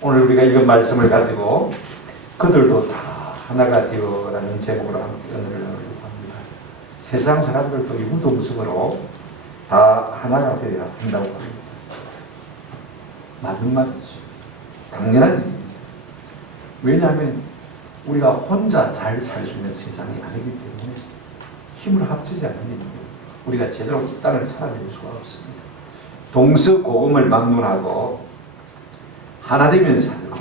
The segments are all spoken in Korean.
오늘 우리가 이런 말씀을 가지고 그들도 다 하나가 되어라는 제목으로 함께 은혜를 나누려고 합니다. 세상 사람들도 이 운동성으로 다 하나가 되어야 한다고 합니다. 맞는 말이죠. 당연한 일입니다. 왜냐하면 우리가 혼자 잘 살 수 있는 세상이 아니기 때문에 힘을 합치지 않으면 우리가 제대로 이 땅을 살아낼 수가 없습니다. 동서고금을 막론하고 하나 되면 살고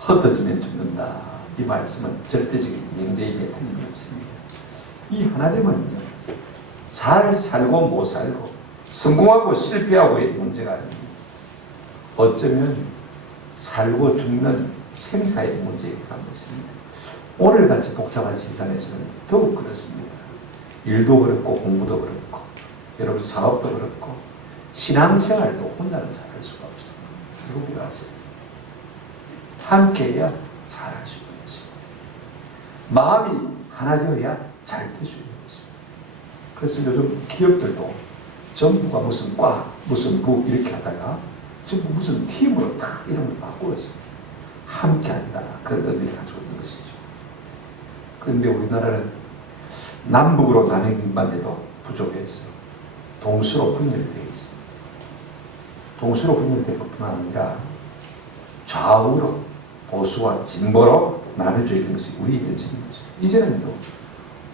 흩어지면 죽는다. 이 말씀은 절대적인 명제임에 틀림없습니다. 이 하나 되면요, 잘 살고 못 살고 성공하고 실패하고의 문제가 아닙니다. 어쩌면 살고 죽는 생사의 문제이기도 한 것입니다. 오늘같이 복잡한 세상에서는 더욱 그렇습니다. 일도 그렇고 공부도 그렇고 여러분 사업도 그렇고 신앙생활도 혼자는 잘할 수가 없습니다. 결국 우리가 함께해야 잘할 수 있는 것입니다. 마음이 하나 되어야 잘 될 수 있는 것입니다. 그래서 요즘 기업들도 정부가 무슨 과, 무슨 부 이렇게 하다가 전부 무슨 팀으로 다 이름을 바꾸어 있습니다. 함께한다. 그런 의미를 가지고 있는 것이죠. 그런데 우리나라는 남북으로 나뉘기만 해도 부족해서 동서로 분열되어 있습니다. 동서로 분열될 것뿐만 아니라 좌우로 보수와 진보로 나눠져 있는 것이 우리의 현실인 것이죠. 이제는요,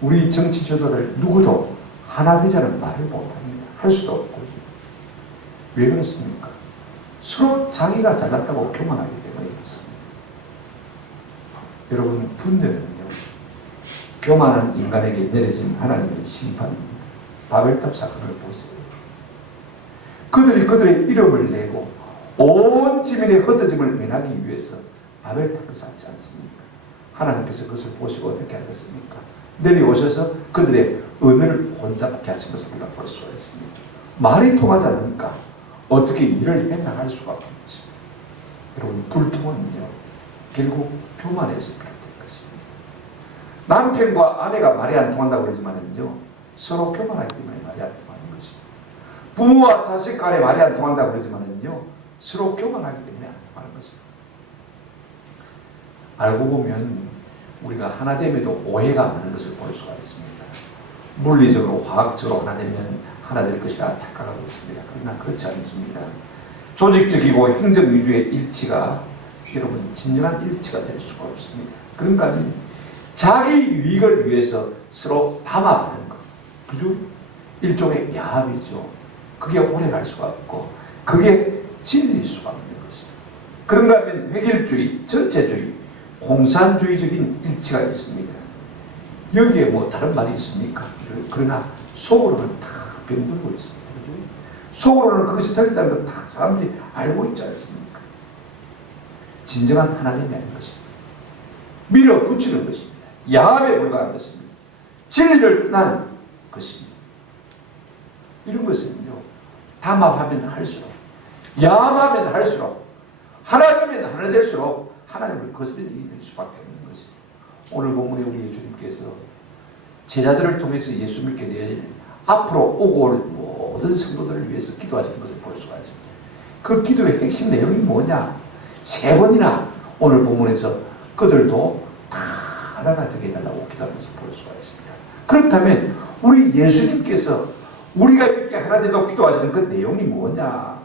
우리 정치 지도자들 누구도 하나 되자는 말을 못합니다. 할 수도 없고. 왜 그렇습니까? 서로 자기가 잘났다고 교만하기 때문에 그렇습니다. 여러분, 분열은요, 교만한 인간에게 내려진 하나님의 심판입니다. 바벨탑 사건을 보세요. 그들이 그들의 이름을 내고 온 지면의 흩어짐을 면하기 위해서 바벨탑을 쌓지 않습니까? 하나님께서 그것을 보시고 어떻게 하셨습니까? 내려오셔서 그들의 언어를 혼잡케 하신 것을 우리가 볼 수가 있습니다. 말이 통하지 않으니까 어떻게 일을 해나갈 수가 없는 것입니다. 여러분, 불통은요, 결국 교만에서 비롯된 것입니다. 남편과 아내가 말이 안 통한다고 그러지만은요, 서로 교만하기 때문에 말이 안 통하는 것입니다. 부모와 자식 간에 말이 안 통한다고 그러지만은요, 서로 교만하기 때문에 안 통하는 것입니다. 알고 보면 우리가 하나 됨에도 오해가 많은 것을 볼 수가 있습니다. 물리적으로 화학적으로 하나 되면 하나 될 것이라 착각하고 있습니다. 그러나 그렇지 않습니다. 조직적이고 행정 위주의 일치가 여러분 진정한 일치가 될 수가 없습니다. 그런가 하면 자기 유익을 위해서 서로 담아가는 것, 그죠? 일종의 야합이죠. 그게 오래 갈 수가 없고 그게 진리일 수가 없는 것입니다. 그런가 하면 획일주의, 전체주의, 공산주의적인 일치가 있습니다. 여기에 뭐 다른 말이 있습니까? 그러나 속으로는 다 병들고 있습니다. 속으로는 그것이 틀리다는 걸 다 사람들이 알고 있지 않습니까? 진정한 하나님이 아닌 것입니다. 밀어붙이는 것입니다. 야합에 불과한 것입니다. 진리를 떠난 것입니다. 이런 것은요, 담합하면 할수록, 야합하면 할수록, 하나님은 하나 될수록 하나님을 거스르는 일이 될 수밖에 없는 것입니다. 오늘 본문에 우리 예수님께서 제자들을 통해서 예수 믿게 될 앞으로 오고 올 모든 성도들을 위해서 기도하시는 것을 볼 수가 있습니다. 그 기도의 핵심 내용이 뭐냐? 3번이나 오늘 본문에서 그들도 다 하나가 되게 해달라고 기도하는 것을 볼 수가 있습니다. 그렇다면 우리 예수님께서 우리가 이렇게 하나 되고 기도하시는 그 내용이 뭐냐?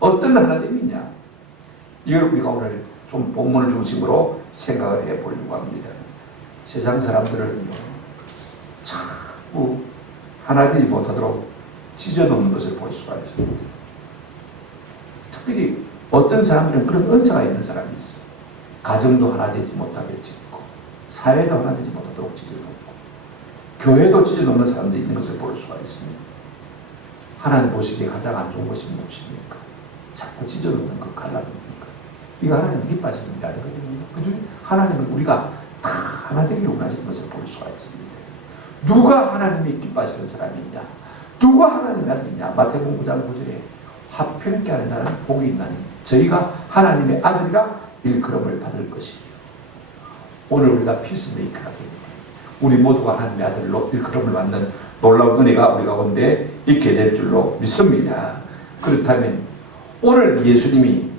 어떤 하나님이냐? 이걸 우리가 오늘 좀 본문을 중심으로 생각을 해보려고 합니다. 세상 사람들은 자꾸 하나 되지 못하도록 찢어놓는 것을 볼 수가 있습니다. 특별히 어떤 사람들은 그런 은사가 있는 사람이 있어요. 가정도 하나 되지 못하게 찢고 사회도 하나 되지 못하도록 찢어놓고 교회도 찢어놓는 사람들이 있는 것을 볼 수가 있습니다. 하나님 보시기에 가장 안 좋은 것이 무엇입니까? 자꾸 찢어놓는 그 갈라놓는 것. 이거 하나님 기뻐하시는 게 아니거든요. 그죠? 하나님은 우리가 다 하나 되기를 원하시는 것을 볼 수가 있습니다. 누가 하나님이 기뻐하시는 사람이냐? 누가 하나님의 아들이냐? 마태복음 9장 9절에 화평케 하는 자는 복이 있나니 저희가 하나님의 아들이라 일컬음을 받을 것이에요. 오늘 우리가 피스메이커가 됩니다. 우리 모두가 하나님의 아들로 일컬음을 받는 놀라운 은혜가 우리 가운데 있게 될 줄로 믿습니다. 그렇다면 오늘 예수님이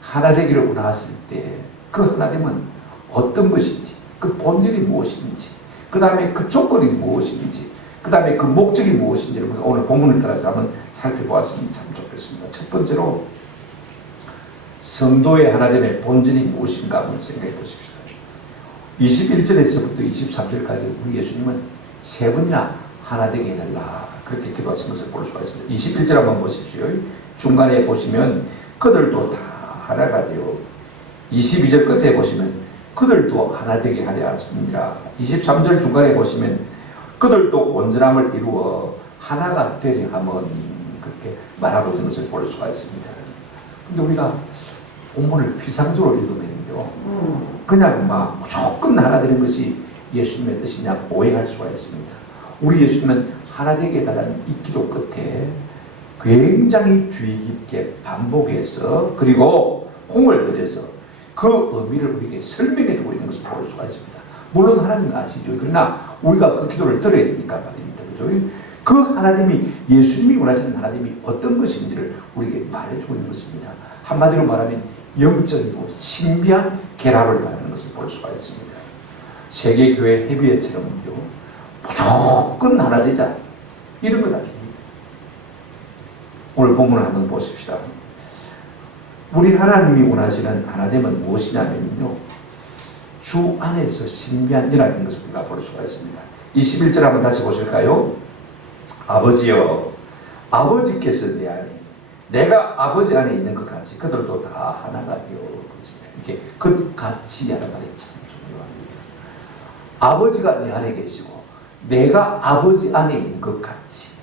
하나 되기를 원하실 때 그 하나됨은 어떤 것인지, 그 본질이 무엇인지, 그 다음에 그 조건이 무엇인지, 그 다음에 그 목적이 무엇인지를 오늘 본문을 따라서 한번 살펴보았으면 참 좋겠습니다. 첫 번째로 성도의 하나됨의 본질이 무엇인가 한번 생각해 보십시오. 21절에서부터 23절까지 우리 예수님은 세 번이나 하나 되게 해달라 그렇게 기도하신 것을 볼 수가 있습니다. 21절 한번 보십시오. 중간에 보시면 그들도 다 하나가 되어 22절 끝에 보시면 그들도 하나 되게 하려 하십니다. 23절 중간에 보시면 그들도 온전함을 이루어 하나가 되려 하면 그렇게 말하고 있는 것을 볼 수가 있습니다. 근데 우리가 본문을 피상적으로 읽으면요, 그냥 막 무조건 하나 되는 것이 예수님의 뜻이냐 오해할 수가 있습니다. 우리 예수님은 하나 되게 해달라는 이 기도 끝에 굉장히 주의 깊게 반복해서 그리고 공을 들여서 그 의미를 우리에게 설명해 주고 있는 것을 볼 수가 있습니다. 물론 하나님은 아시죠. 그러나 우리가 그 기도를 들어야 되니까 말입니다. 그죠? 그 하나님이 예수님이 원하시는 하나님이 어떤 것인지를 우리에게 말해주고 있는 것입니다. 한마디로 말하면 영적이고 신비한 결합을 말하는 것을 볼 수가 있습니다. 세계교회 협의회처럼요, 무조건 하나 되자 이런 건 아닙니다. 오늘 본문을 한번 보십시다. 우리 하나님이 원하시는 하나됨은 무엇이냐면요, 주 안에서 신비한 일하는 것을 우리가 볼 수가 있습니다. 21절 한번 다시 보실까요? 아버지여, 아버지께서 내 안에, 내가 아버지 안에 있는 것 같이 그들도 다 하나가 되어 이렇게 그 같이 하는 말이 참 중요합니다. 아버지가 내 안에 계시고 내가 아버지 안에 있는 것 같이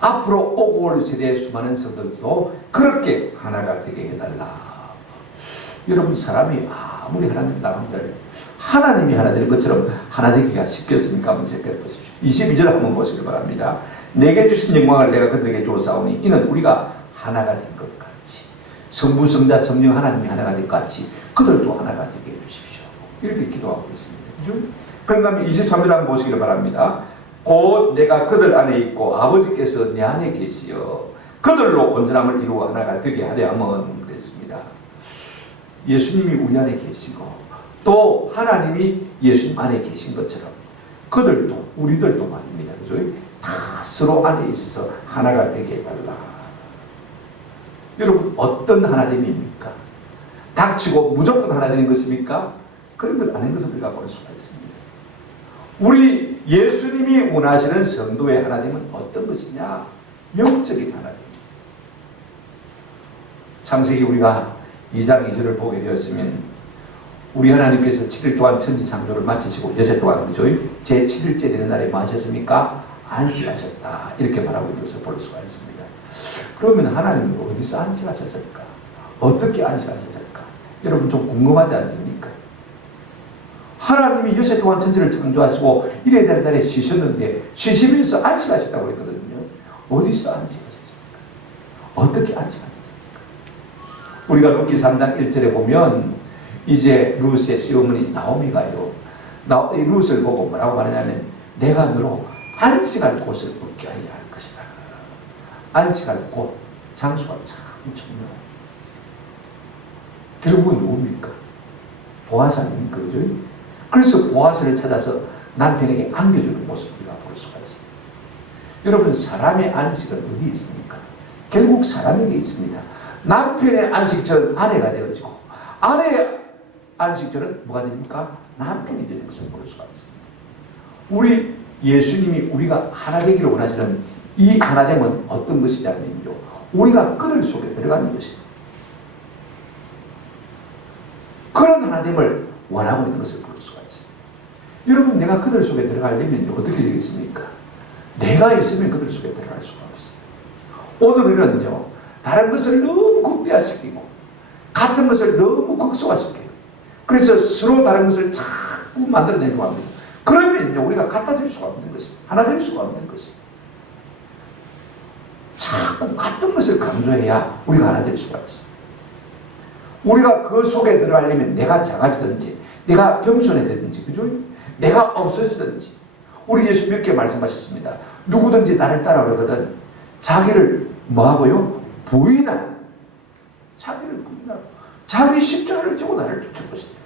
앞으로 오고 올 세대의 수많은 성도들도 그렇게 하나가 되게 해달라. 여러분, 사람이 아무리 하나님 나름대로 하나님이 하나 되는 것처럼 하나 되기가 쉽겠습니까? 한번 생각해 보십시오. 22절 한번 보시기 바랍니다. 내게 주신 영광을 내가 그들에게 주었사오니 이는 우리가 하나가 된 것 같이 성부, 성자, 성령 하나님이 하나가 된 것 같이 그들도 하나가 되게 해주십시오. 이렇게 기도하고 있습니다. 그죠? 그런다면 23절 한번 보시기를 바랍니다. 곧 내가 그들 안에 있고 아버지께서 내 안에 계시어 그들로 온전함을 이루어 하나가 되게 하려 함은 그랬습니다. 예수님이 우리 안에 계시고 또 하나님이 예수님 안에 계신 것처럼 그들도 우리들도 말입니다. 그죠? 다 서로 안에 있어서 하나가 되게 해달라. 여러분, 어떤 하나됨입니까? 닥치고 무조건 하나 되는 것입니까? 그런 것 아닌 것을 우리가 볼 수가 있습니다. 우리 예수님이 원하시는 성도의 하나됨은 어떤 것이냐? 영적인 하나됨. 창세기 우리가 2장 2절을 보게 되었으면 우리 하나님께서 7일 동안 천지 창조를 마치시고 여섯 동안 그죠? 제 7일째 되는 날에 뭐 하셨습니까? 안식하셨다. 이렇게 말하고 있는 것을 볼 수가 있습니다. 그러면 하나님은 어디서 안식하셨을까? 어떻게 안식하셨을까? 여러분 좀 궁금하지 않습니까? 하나님이 여섯 동안 천지를 창조하시고 이래 될 날에 쉬셨는데 쉬시면서 안식하셨다고 그랬거든요. 어디서 안식하셨습니까? 어떻게 안식하셨습니까? 우리가 룻기 3장 1절에 보면 이제 룻의 시어머니 나오미가요, 이 룻을 보고 뭐라고 말하냐면 내가 너로 안식할 곳을 얻게 하여야 할 것이다. 안식할 곳, 장소가 참 중요해요. 결국은 누굽니까? 보아스 아닙니까? 그죠? 그래서 보아스를 찾아서 남편에게 안겨주는 모습을 우리가 볼 수가 있습니다. 여러분, 사람의 안식은 어디 있습니까? 결국 사람에게 있습니다. 남편의 안식처는 아내가 되어지고 아내의 안식처는 뭐가 됩니까? 남편이 되는 것을 볼 수가 있습니다. 우리 예수님이 우리가 하나 되기를 원하시는 이 하나됨은 어떤 것이냐면요, 우리가 그들 속에 들어가는 것입니다. 그런 하나됨을 원하고 있는 것을 볼 수가 있습니다. 여러분, 내가 그들 속에 들어가려면 어떻게 되겠습니까? 내가 있으면 그들 속에 들어갈 수가 없어요. 오늘은요, 다른 것을 너무 극대화시키고 같은 것을 너무 극소화시켜요. 그래서 서로 다른 것을 자꾸 만들어내려고 합니다. 그러면요, 우리가 갖다 줄 수가 없는 것입니다. 하나 될 수가 없는 것입니다. 자꾸 같은 것을 강조해야 우리가 하나 될 수가 있습니다. 우리가 그 속에 들어가려면 내가 작아지든지 내가 겸손해지든지 그죠? 내가 없어지든지. 우리 예수 몇 개 말씀하셨습니다. 누구든지 나를 따라오려거든 자기를 뭐하고요? 부인한 자기를 부인하고 자기 십자가를 지고 나를 쫓은 것입니다.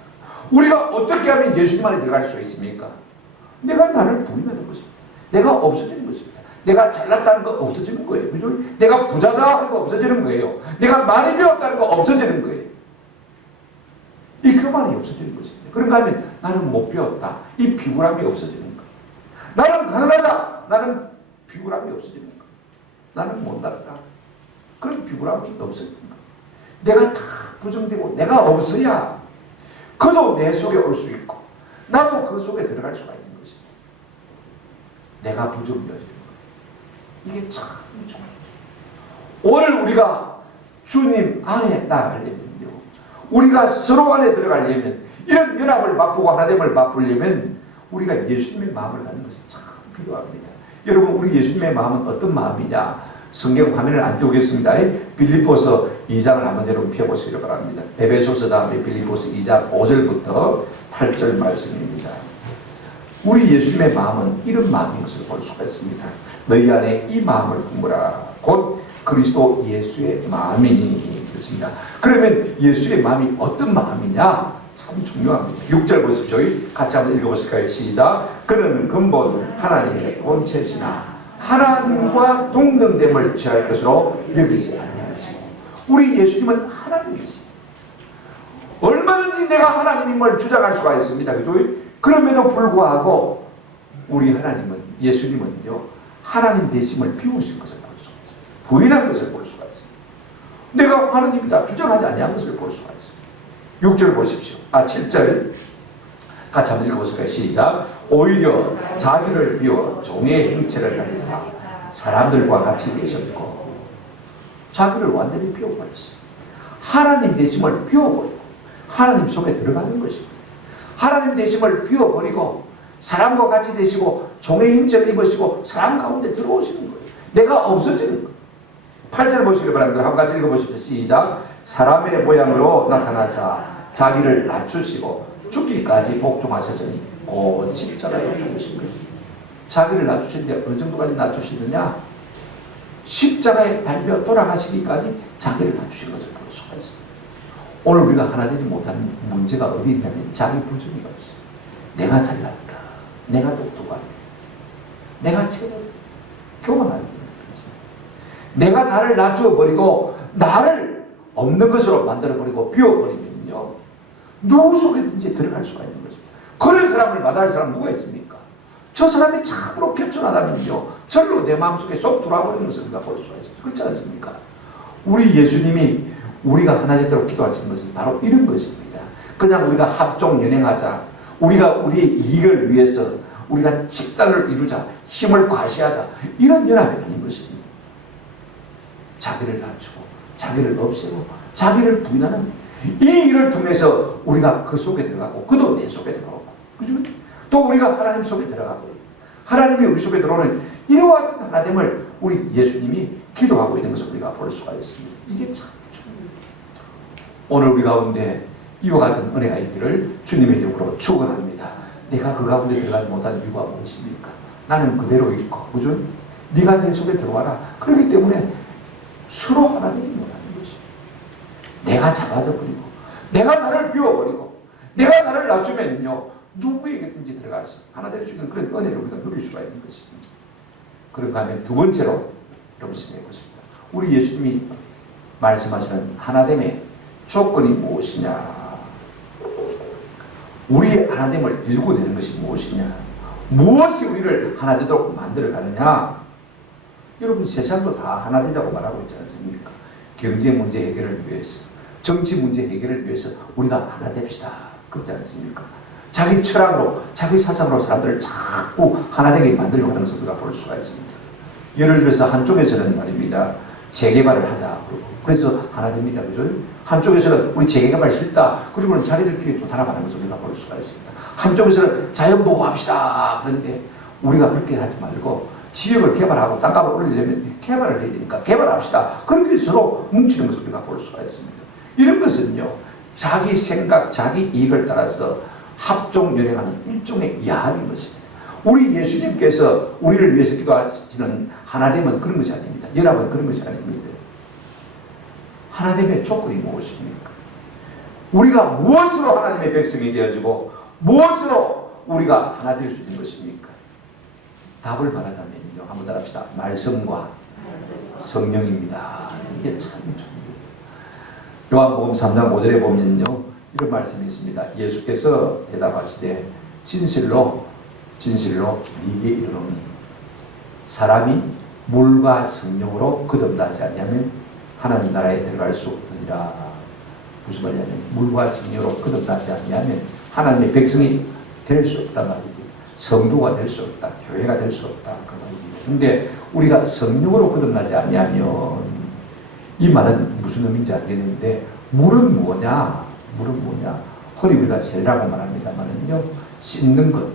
우리가 어떻게 하면 예수님 안에 들어갈 수 있습니까? 내가 나를 부인하는 것입니다. 내가 없어지는 것입니다. 내가 잘났다는 거 없어지는 거예요. 그죠? 내가 부자다 하는 거 없어지는 거예요. 내가 많이 배웠다는 거 없어지는 거예요. 이 교만이 없어지는 것입니다. 그런가 하면 나는 못 배웠다. 이 비굴함이 없어지는 거예요. 나는 가난하다. 나는 비굴함이 없어지는 거예요. 나는 못났다. 그런 비굴함이 없어지는 거예요. 내가 다 부정되고 내가 없어야 그도 내 속에 올 수 있고 나도 그 속에 들어갈 수가 있는 것입니다. 내가 부정되어지는 거예요. 이게 참 중요해요. 오늘 우리가 주님 안에 나아가려면요, 우리가 서로 안에 들어가려면, 이런 연합을 맛보고 하나됨을 맛보려면 우리가 예수님의 마음을 갖는 것이 참 필요합니다. 여러분, 우리 예수님의 마음은 어떤 마음이냐? 성경 화면을 안 띄우겠습니다. 빌립보서 2장을 한번 여러분 펴보시기 바랍니다. 에베소서 다음에 빌립보서 2장 5절부터 8절 말씀입니다. 우리 예수님의 마음은 이런 마음인 것을 볼 수가 있습니다. 너희 안에 이 마음을 품으라. 곧 그리스도 예수의 마음이니. 그렇습니다. 그러면 예수의 마음이 어떤 마음이냐? 참 중요합니다. 6절 보십시오. 같이 한번 읽어보실까요? 시작. 그는 근본 하나님의 본체시나 하나님과 동등됨을 취할 것으로 여기지 아니하시고. 우리 예수님은 하나님이십니다. 얼마든지 내가 하나님임을 주장할 수가 있습니다. 그죠? 그럼에도 불구하고 우리 하나님은, 예수님은요, 하나님 되심을 비우신 것을 볼 수가 있습니다. 부인한 것을 볼 수가 있습니다. 내가 하나님이다 주장하지 아니한 것을 볼 수가 있습니다. 6절 보십시오. 7절 같이 한번 읽어보실까요? 시작. 오히려 자기를 비워 종의 형체를 가지사 사람들과 같이 계셨고. 자기를 완전히 비워버렸어요. 하나님 되심을 비워버리고 하나님 속에 들어가는 것입니다. 하나님 되심을 비워버리고 사람과 같이 되시고 종의 형체를 입으시고 사람 가운데 들어오시는 거예요. 내가 없어지는 거예요. 8절 보시기 바랍니다. 한 가지 읽어보십시오. 시작. 사람의 모양으로 나타나사 자기를 낮추시고 죽기까지 복종하셨으니 곧 십자가에 죽으신 거예요. 자기를 낮추시는데 어느 정도까지 낮추시느냐? 십자가에 달려 돌아가시기까지 자기를 낮추신 것을 볼 수가 있습니다. 오늘 우리가 하나 되지 못하는 문제가 어디 있냐면 자기 부정이 없어요. 내가 잘났다. 내가 똑똑하다. 내가 최고. 교만하게 되는 것입니다. 내가 나를 낮추어버리고 나를 없는 것으로 만들어버리고 비워버리면요, 누구 속에든지 들어갈 수가 있는 것입니다. 그런 사람을 마다할 사람 누가 있습니까? 저 사람이 참으로 겸손하다면요, 절로 내 마음속에 쏙 들어와버리는 것을 우리가 볼 수가 있습니다. 그렇지 않습니까? 우리 예수님이 우리가 하나 되도록 기도하시는 것은 바로 이런 것입니다. 그냥 우리가 합종 연행하자, 우리가 우리의 이익을 위해서 우리가 집단을 이루자, 힘을 과시하자, 이런 연합이 아닌 것입니다. 자기를 낮추고 자기를 없애고 자기를 부인하는 이 일을 통해서 우리가 그 속에 들어가고 그도 내 속에 들어가고, 그죠? 또 우리가 하나님 속에 들어가고 하나님이 우리 속에 들어오는 이와 같은 하나됨을 우리 예수님이 기도하고 있는 것을 우리가 볼 수가 있습니다. 이게 참 중요해요. 오늘 우리 가운데 이와 같은 은혜가 있기를 주님의 이름으로 축원합니다. 내가 그 가운데 들어가지 못한 이유가 무엇입니까? 나는 그대로 있고, 그죠? 네가 내 속에 들어와라. 그렇기 때문에 서로 하나 되지 못하는 것입니다. 내가 작아져 버리고 내가 나를 비워버리고 내가 나를 낮추면요, 누구에게든지 들어가서 하나 될 수 있는 그런 은혜를 우리가 누릴 수가 있는 것입니다. 그런가 하면 두 번째로 여러분 생각해 보십니다. 우리 예수님이 말씀하시는 하나됨의 조건이 무엇이냐? 우리의 하나됨을 일궈내는 것이 무엇이냐? 무엇이 우리를 하나 되도록 만들어 가느냐? 여러분, 세상도 다 하나 되자고 말하고 있지 않습니까? 경제 문제 해결을 위해서, 정치 문제 해결을 위해서 우리가 하나 됩시다. 그렇지 않습니까? 자기 철학으로, 자기 사상으로 사람들을 자꾸 하나 되게 만들려고 하는 것을 우리가 볼 수가 있습니다. 예를 들어서 한쪽에서는 말입니다, 재개발을 하자. 그래서 하나 됩니다. 그죠? 한쪽에서는 우리 재개발 싫다. 그리고는 자기들끼리 또 달아가는 것을 우리가 볼 수가 있습니다. 한쪽에서는 자연보호합시다. 그런데 우리가 그렇게 하지 말고 지역을 개발하고 땅값을 올리려면 개발을 해야 되니까 개발합시다. 그렇게 서로 뭉치는 것을 우리가 볼 수가 있습니다. 이런 것은요, 자기 생각, 자기 이익을 따라서 합종연행하는 일종의 야합인 것입니다. 우리 예수님께서 우리를 위해서 기도하시는 하나됨은 그런 것이 아닙니다. 연합은 그런 것이 아닙니다. 하나님의 조건이 무엇입니까? 우리가 무엇으로 하나님의 백성이 되어지고 무엇으로 우리가 하나 될 수 있는 것입니까? 답을 말하자면요, 한번 따라합시다. 말씀과 성령입니다. 이게 참 중요해요. 요한복음 3장 5절에 보면요, 이런 말씀이 있습니다. 예수께서 대답하시되 진실로 네게 이르노니 사람이 물과 성령으로 거듭나지 않으면 하나님 나라에 들어갈 수 없느니라. 무슨 말이냐면 물과 성령으로 거듭나지 않으면 하나님의 백성이 될 수 없단 말이죠. 성도가 될 수 없다. 교회가 될 수 없다. 그 말입니다. 그런데 우리가 성령으로 거듭나지 않으면 이 말은 무슨 의미인지 알겠는데 물은 뭐냐? 허리 위가 세라고 말합니다만은요, 씻는 것,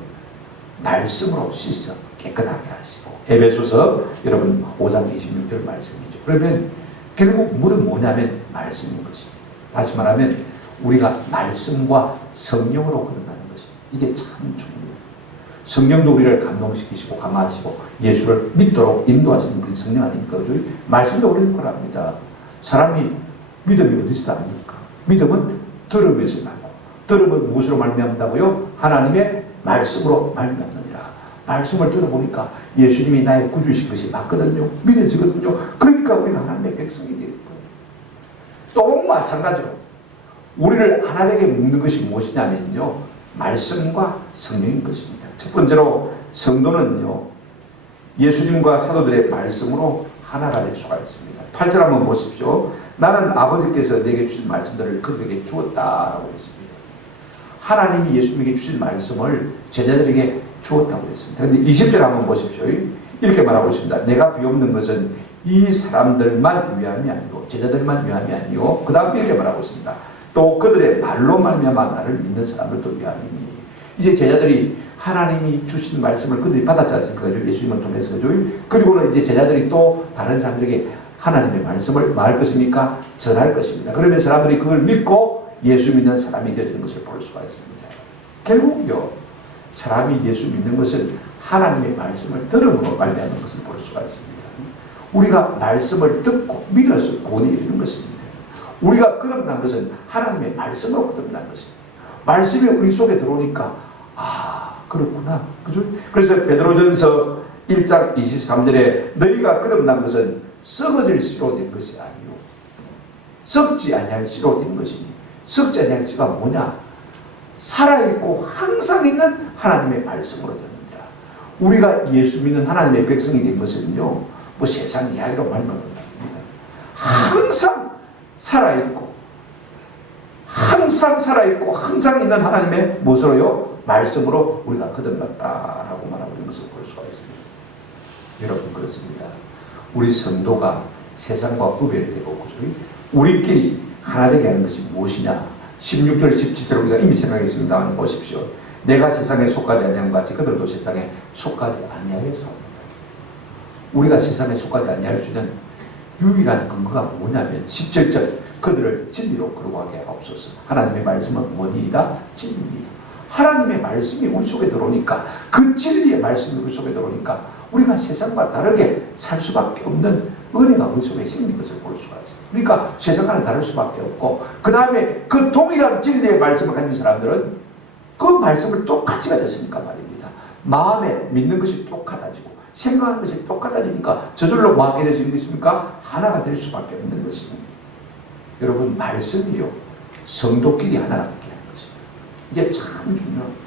말씀으로 씻어 깨끗하게 하시고. 에베소서 여러분 5장 26절 말씀이죠. 그러면 결국 물은 뭐냐면 말씀인 것입니다. 다시 말하면 우리가 말씀과 성령으로 거듭나는 것입니다. 이게 참 중요해요. 성령도 우리를 감동시키시고 감화하시고 예수를 믿도록 인도하시는 그 성령 아닙니까? 말씀도 우리를 거랍니다. 사람이 믿음이 어디서 납니까? 믿음은 들음에서 나고, 들음은 무엇으로 말미암는다고요? 하나님의 말씀으로 말미암느니라. 말씀을 들어보니까 예수님이 나의 구주이신 것이 맞거든요. 믿어지거든요. 그러니까 우리가 하나님의 백성이 되는 거예요. 또 마찬가지로 우리를 하나 되게 묶는 것이 무엇이냐면요, 말씀과 성령인 것입니다. 첫 번째로 성도는요, 예수님과 사도들의 말씀으로 하나가 될 수가 있습니다. 8절 한번 보십시오. 나는 아버지께서 내게 주신 말씀들을 그들에게 주었다라고 했습니다. 하나님이 예수님에게 주신 말씀을 제자들에게 주었다고 했습니다. 그런데 20절 한번 보십시오. 이렇게 말하고 있습니다. 내가 비옵는 것은 이 사람들만 위함이 아니고, 제자들만 위함이 아니고, 그 다음 이렇게 말하고 있습니다. 또 그들의 말로 말미암아 나를 믿는 사람들도 위함이니. 이제 제자들이 하나님이 주신 말씀을 그들이 받았지 않습니까? 예수님을 통해서. 그리고는 이제 제자들이 또 다른 사람들에게 하나님의 말씀을 말할 것입니까? 전할 것입니다. 그러면 사람들이 그걸 믿고 예수 믿는 사람이 되는 것을 볼 수가 있습니다. 결국요, 사람이 예수 믿는 것은 하나님의 말씀을 들음으로 말미암는 것을 볼 수가 있습니다. 우리가 말씀을 듣고 믿어서 구원이 이루는 것입니다. 우리가 거듭난 것은 하나님의 말씀으로 거듭난 것입니다. 말씀이 우리 속에 들어오니까 그렇구나. 그죠? 그래서 베드로전서 1장 23절에 너희가 거듭난 것은 썩어질 씨로 된 것이 아니요 썩지 아니할 씨로 된 것이니. 썩지 아니할 씨가 뭐냐? 살아있고 항상 있는 하나님의 말씀으로 됩니다. 우리가 예수 믿는 하나님의 백성이 된 것은요, 뭐 세상 이야기로 말만 합니다. 항상 살아있고 항상 있는 하나님의 무엇으로요? 말씀으로 우리가 거듭났다라고 말하고 있는 것을 볼 수가 있습니다. 여러분, 그렇습니다. 우리 성도가 세상과 구별되고 우리끼리 하나 되게 하는 것이 무엇이냐? 16절 17절 우리가 이미 생각했습니다만 보십시오. 내가 세상에 속하지 아니함 같이 그들도 세상에 속하지 아니하였사옵니다. 우리가 세상에 속하지 아니할 수 있는 유일한 근거가 뭐냐면 17절 그들을 진리로 거룩하게 하옵소서. 하나님의 말씀은 뭐니이다? 진리입니다. 하나님의 말씀이 우리 속에 들어오니까, 그 진리의 말씀이 우리 속에 들어오니까 우리가 세상과 다르게 살 수밖에 없는 은혜가 우리 속에 생긴 것을 볼 수가 있습니다. 그러니까 세상과는 다를 수밖에 없고, 그 다음에 그 동일한 진리의 말씀을 가진 사람들은 그 말씀을 똑같이 가졌으니까 말입니다. 마음에 믿는 것이 똑같아지고 생각하는 것이 똑같아지니까 저절로 뭐하게 되어지는 것입니까? 하나가 될 수밖에 없는 것입니다. 여러분, 말씀이요, 성도끼리 하나가 되게 하는 것입니다. 이게 참 중요합니다.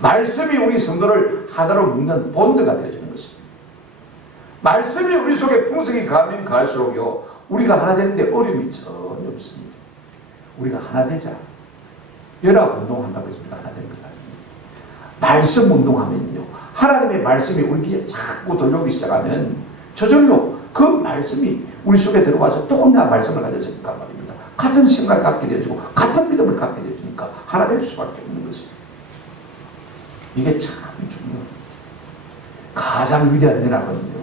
말씀이 우리 성도를 하나로 묶는 본드가 되어주는 것입니다. 말씀이 우리 속에 풍성히 가면 갈수록요, 우리가 하나 되는데 어려움이 전혀 없습니다. 우리가 하나 되자. 연합 운동한다고 했습니다. 하나 되는 것 아닙니다. 말씀 운동하면요, 하나님의 말씀이 우리 귀에 자꾸 들려오기 시작하면 저절로 그 말씀이 우리 속에 들어와서 또 혼자 말씀을 가졌으니까 말입니다. 같은 생각을 갖게 되어지고 같은 믿음을 갖게 되어지니까 하나 될 수밖에 없는 것입니다. 이게 참 중요합니다. 가장 위대한 연합은요,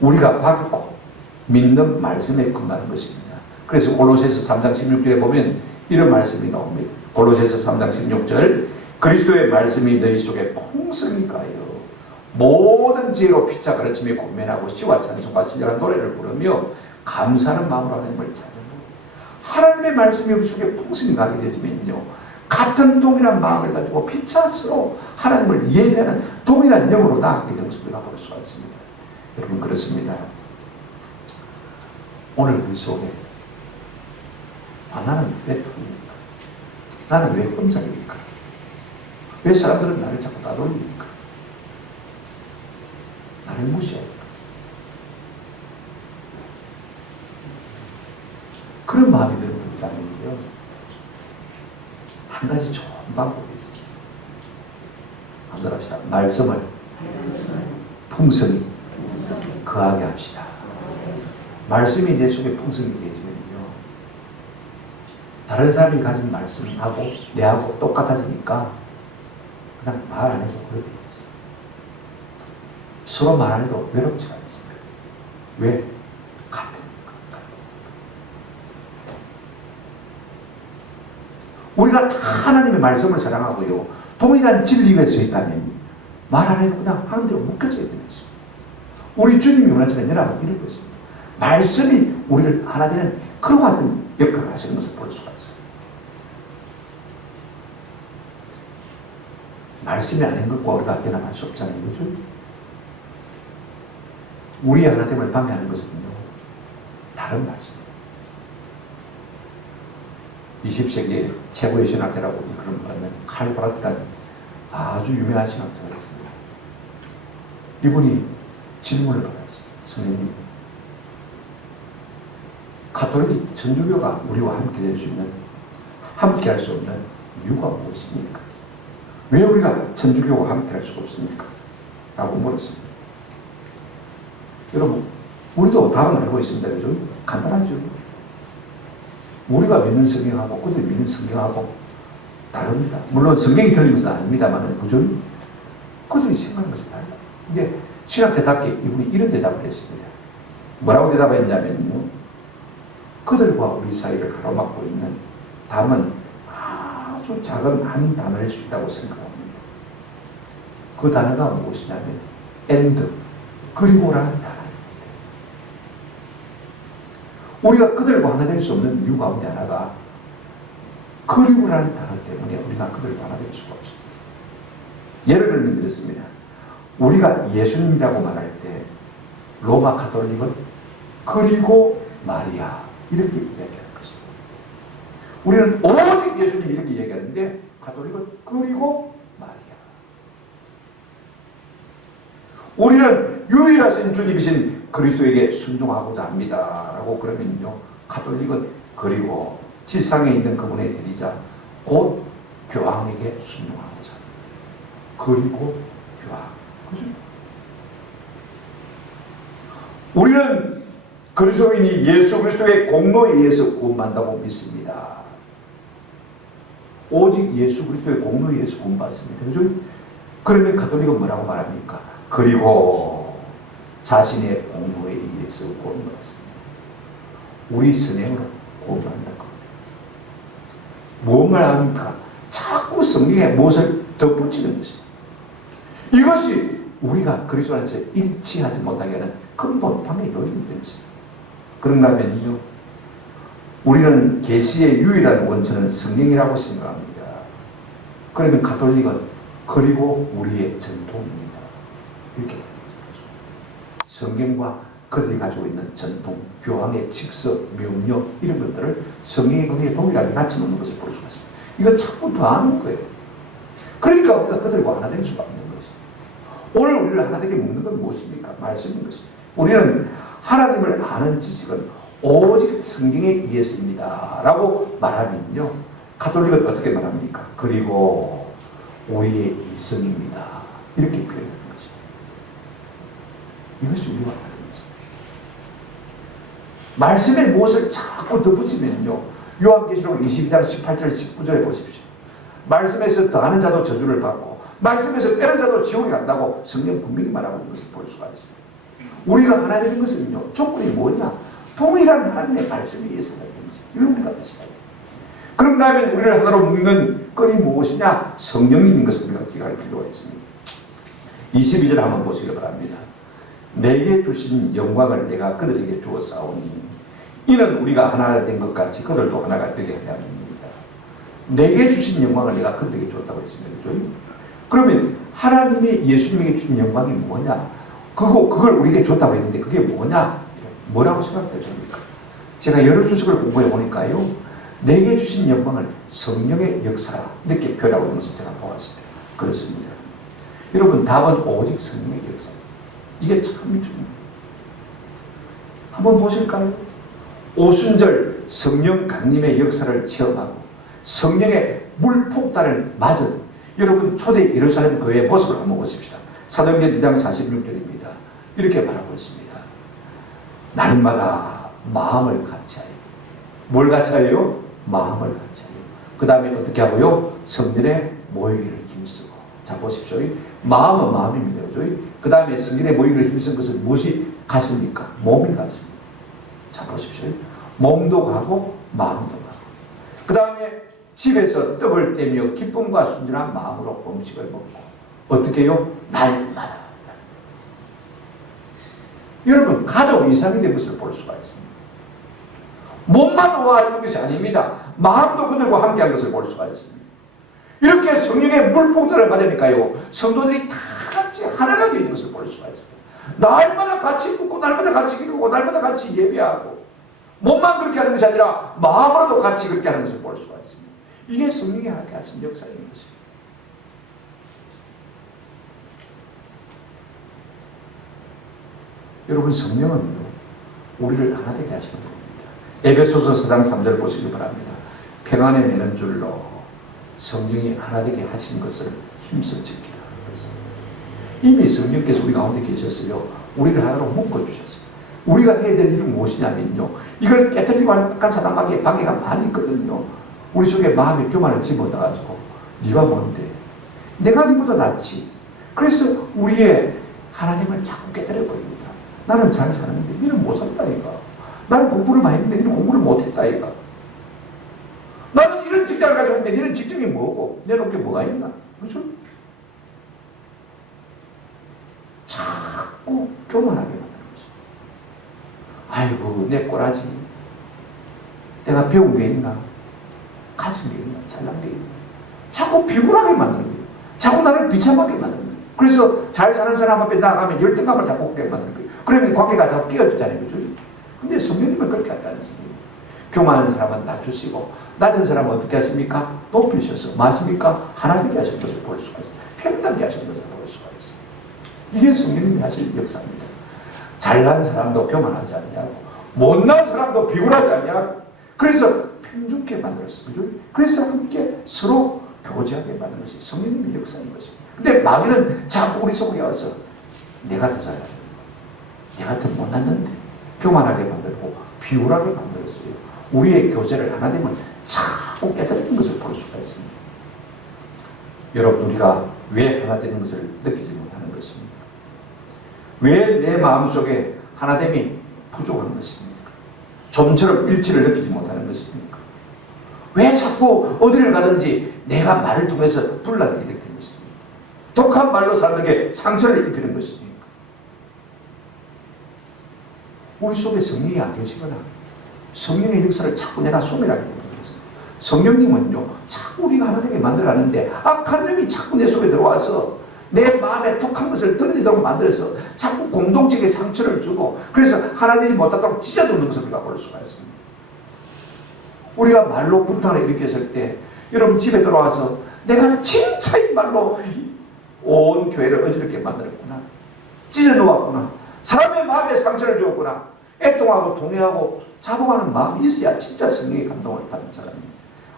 우리가 받고 믿는 말씀에 근거하는 것입니다. 그래서 골로새서 3장 16절에 보면 이런 말씀이 나옵니다. 골로새서 3장 16절 그리스도의 말씀이 너희 속에 풍성히 가요 모든 지혜로 피차 가르침에 권면하고 시와 찬송과 신령한 노래를 부르며 감사하는 마음으로 하나님을 찾는 하나님의 말씀이 우리 속에 풍성히 가게 되지면요, 같은 동일한 마음을 가지고 피차스로 하나님을 예배하는 동일한 영으로 나아가게 된 것을 우리가 볼 수가 있습니다. 여러분, 그렇습니다. 오늘 우리 속에 나는 왜 틀립니까? 나는 왜 혼자입니까? 왜 사람들은 나를 자꾸 따돌립니까? 나를 무시합니까? 그런 마음이 드는 분이라면요, 한 가지 좋은 방법이 있습니다. 한번 합시다. 말씀을 풍성히 거하게 합시다. 말씀이 내 속에 풍성히 계시면요, 다른 사람이 가진 말씀하고 내하고 똑같아지니까 그냥 말 안 해도 그렇게 되겠어요. 서로 말 안 해도 외롭지가 않습니다. 왜? 같으니까. 우리가 다 하나님의 말씀을 사랑하고요, 동일한 진리 위에 서 있다면 말 안 해도 그냥 하는 대로 묶여져야 되는 것입니다. 우리 주님이 원하시는 여러분 이런 것입니다. 말씀이 우리를 하나 되는 그런 같은 역할을 하시는 것을 볼 수가 있어요. 말씀이 아닌 것과 우리가 변함할 수 없잖아요. 그렇죠? 우리의 하나됨을 방해하는 것은요, 다른 말씀이에요. 20세기의 최고의 신학자라고 그런 말하면 칼 바라트라는 아주 유명한 신학자가 있습니다. 이분이 질문을 받았어요. 선생님, 가톨릭 천주교가 우리와 함께 될 수 있는, 함께 할 수 없는 이유가 무엇입니까? 왜 우리가 천주교와 함께 할 수가 없습니까? 라고 물었습니다. 여러분, 우리도 답을 알고 있습니다. 그죠? 간단하죠. 우리가 믿는 성경하고 그들이 믿는 성경하고 다릅니다. 물론 성경이 틀린 것은 아닙니다만, 그죠? 그들이 생각하는 것이 달라요. 근데 신학대답게 이분이 이런 대답을 했습니다. 뭐라고 대답했냐면요, 그들과 우리 사이를 가로막고 있는 담은 아주 작은 한 단어일 수 있다고 생각합니다. 그 단어가 무엇이냐면 and, 그리고라는 단어입니다. 우리가 그들과 하나 될 수 없는 이유 가운데 하나가 그리고라는 단어 때문에 우리가 그들과 하나 될 수가 없습니다. 예를 들면 이렇습니다. 우리가 예수님이라고 말할 때 로마 가톨릭은 그리고 마리아 이렇게 이야기하는 것입니다. 우리는 오직 예수님 이렇게 얘기하는데 가톨릭은 그리고 마리아. 우리는 유일하신 주님이신 그리스도에게 순종하고자 합니다 라고 그러면요, 가톨릭은 그리고 지상에 있는 그분의 대리자 곧 교황에게 순종하고자 합니다. 그리고 교황. 그죠? 우리는 그리스도인이 예수 그리스도의 공로에 의해서 구원받는다고 믿습니다. 오직 예수 그리스도의 공로에 의해서 구원받습니다. 그죠? 그러면 가톨릭은 뭐라고 말합니까? 그리고 자신의 공로에 의해서 구원받습니다. 우리 선행으로 구원받는다고 합니다. 무엇을 합니까? 자꾸 성경에 무엇을 덧붙이는 것입니다. 이것이 우리가 그리스도 안에서 일치하지 못하게 하는 근본방의 요인이 되었습니다. 그런가 하면요, 우리는 계시의 유일한 원천은 성경이라고 생각합니다. 그러면 가톨릭은 그리고 우리의 전통입니다. 이렇게 말합니다. 성경과 그들이 가지고 있는 전통, 교황의 직서, 명령 이런 것들을 성경의 거기에 동일하게 갖춰놓는 것을 볼 수가 있습니다. 이건 처음부터 아는 거예요. 그러니까 우리가 그들과 하나 될 수가 없는 것입니다. 오늘 우리를 하나 되게 묶는 건 무엇입니까? 말씀인 것입니다. 우리는 하나님을 아는 지식은 오직 성경에 의해서입니다 라고 말하면요, 가톨릭은 어떻게 말합니까? 그리고 우리의 이성입니다 이렇게 표현하는 것입니다. 이것이 우리와 다른 것입니다. 말씀에 무엇을 자꾸 덧붙이면요, 요한계시록 22장 18절 19절에 보십시오. 말씀에서 더하는 자도 저주를 받고 말씀에서 빼는 자도 지옥에 간다고 성경 분명히 말하고 있는 것을 볼 수가 있습니다. 우리가 하나 되는 것은요, 조건이 뭐냐? 동일한 하나님의 말씀에 의해서 되는 것입니다. 이걸 우리가 아시다. 그런가 하면 우리를 하나로 묶는 끈이 무엇이냐? 성령님인 것을 우리가 기억할 필요가 있습니다. 22절 한번 보시기 바랍니다. 내게 주신 영광을 내가 그들에게 주었사오니 이는 우리가 하나 된 것 같이 그들도 하나가 되게 하려 함입니다. 내게 주신 영광을 내가 그들에게 줬다고 했습니다. 그렇죠? 그러면 하나님이 예수님에게 준 영광이 뭐냐? 그걸 우리에게 줬다고 했는데 그게 뭐냐? 뭐라고 생각되십니까? 제가 여러 주석을 공부해 보니까요, 내게 주신 영광을 성령의 역사라 이렇게 표현하고 있는 것을 제가 보았습니다. 그렇습니다. 여러분, 답은 오직 성령의 역사. 이게 참 중요해요. 한번 보실까요? 오순절 성령 강림의 역사를 체험하고 성령의 물폭탄을 맞은 여러분 초대 예루살렘 교회의 모습을 한번 보십시다. 사도행전 2장 46절입니다. 이렇게 말하고 있습니다. 날마다 마음을 같이하여. 뭘 같이하여? 마음을 같이하여. 그 다음에 어떻게 하고요? 성전에 모이기를 힘쓰고. 자, 보십시오. 마음은 마음입니다. 그 다음에 성전에 모이기를 힘쓴 것은 무엇이 같습니까? 몸이 같습니다. 자, 보십시오. 몸도 가고 마음도 가고. 그 다음에 집에서 떡을 떼며 기쁨과 순전한 마음으로 음식을 먹고. 어떻게 해요? 날마다. 여러분, 가족 이상이 된 것을 볼 수가 있습니다. 몸만 우아하는 것이 아닙니다. 마음도 그들과 함께한 것을 볼 수가 있습니다. 이렇게 성령의 물폭탄을 받으니까요, 성도들이 다 같이 하나가 되는 것을 볼 수가 있습니다. 날마다 같이 묻고 날마다 같이 기도하고 날마다 같이 예배하고 몸만 그렇게 하는 것이 아니라 마음으로도 같이 그렇게 하는 것을 볼 수가 있습니다. 이게 성령이 하게 하신 역사인 것입니다. 여러분, 성령은 우리를 하나 되게 하시는 겁니다. 에베소서 4장 3절 보시기 바랍니다. 평안에 매는 줄로 성령이 하나 되게 하신 것을 힘써 지키라. 이미 성령께서 우리 가운데 계셨어요. 우리를 하나로 묶어주셨어요. 우리가 해야 될 일은 무엇이냐면요, 이걸 깨뜨리고 하는 약간 사단마귀의 방해가 많이 있거든요. 우리 속에 마음의 교만을 집어넣어가지고 네가 뭔데? 내가 네보다 낫지. 그래서 우리의 하나님을 자꾸 깨뜨려버립니다. 나는 잘 사는데 너는 못 산다 이가. 나는 공부를 많이 했는데 너는 공부를 못했다 이가. 나는 이런 직장을 가지고 있는데 너는 직장이 뭐고 내 높게 뭐가 있나. 그렇죠? 자꾸 교만하게 만드는 거죠. 아이고, 내 꼬라지. 내가 배운 게 있나? 가진 게 있나? 잘난 게 있나? 자꾸 비굴하게 만드는 거예요. 자꾸 나를 비참하게 만드는 거예요. 그래서 잘 사는 사람 앞에 나가면 열등감을 자꾸 오게 만드는 거예요. 그러면 관계가 자꾸 끼어들잖아요. 그죠? 근데 성령님은 그렇게 하지 않습니다. 교만한 사람은 낮추시고, 낮은 사람은 어떻게 하십니까? 높이셔서, 마십니까? 하나 되게 하시는 것을 볼 수가 있습니다. 평등하게 하시는 것을 볼 수가 있습니다. 이게 성령님이 하실 역사입니다. 잘난 사람도 교만하지 않냐고, 못난 사람도 비굴하지 않냐고, 그래서 평등하게 만들었습니다. 그래서 함께 서로 교제하게 만드는 것이 성령님의 역사인 것입니다. 근데 마귀는 자꾸 우리 속에 와서 내가 더 잘나는 내가 더 못났는데 교만하게 만들고 비굴하게 만들었어요. 우리의 교제를 하나 되면 자꾸 깨뜨리는 것을 볼 수가 있습니다. 여러분, 우리가 왜 하나 되는 것을 느끼지 못하는 것입니까? 왜 내 마음속에 하나됨이 부족한 것입니까? 좀처럼 일치를 느끼지 못하는 것입니까? 왜 자꾸 어디를 가든지 내가 말을 통해서 분란을 일으키는 것입니까? 독한 말로 사람에게 상처를 입히는 것입니까? 우리 속에 성령이 안 계시거나 성령의 역사를 자꾸 내가 소멸하게 되는 것입니다. 성령님은요, 자꾸 우리가 하나 되게 만들어가는데 악한 영이 자꾸 내 속에 들어와서 내 마음에 독한 것을 드러내도록 만들어서 자꾸 공동체에 상처를 주고, 그래서 하나 되지 못하도록 찢어두는 것을 우리가 볼 수가 있습니다. 우리가 말로 분탕을 일으켰을 때 여러분 집에 들어와서 내가 진짜 이 말로 온 교회를 어지럽게 만들었구나, 찢어놓았구나, 사람의 마음에 상처를 주었구나, 애통하고 동의하고 자복하는 마음이 있어야 진짜 성령의 감동을 받는 사람입니다.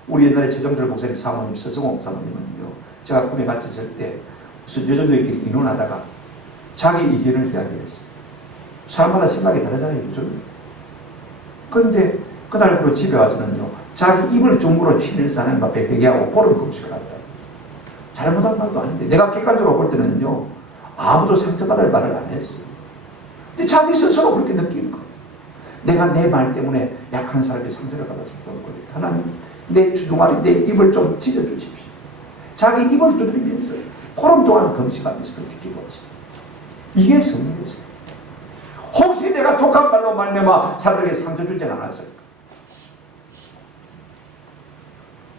우리 옛날에 최정철 목사님 사모님, 서성홍 사모님은요, 제가 꿈에 같이 있을 때 무슨 여자들끼리 의논하다가 자기 의견을 이야기했어요. 사람마다 생각이 다르잖아요. 그죠? 그런데 그날부로 집에 와서는요, 자기 입을 중으로 치면서 하나님 앞에 회개하고 보름 금식을 하더라고요. 잘못한 말도 아닌데, 내가 객관적으로 볼 때는요, 아무도 상처받을 말을 안 했어요. 근데 자기 스스로 그렇게 느끼는 거예요. 내가 내 말 때문에 약한 사람이 상처를 받았을 거예요. 하나님, 내 주둥아리, 내 입을 좀 찢어주십시오. 자기 입을 두드리면서 보름 동안 금식하면서 그렇게 기도하시죠. 이게 성령이었어요. 내가 독한 말로 말미암아 사람에게 상처 주지 않았을까?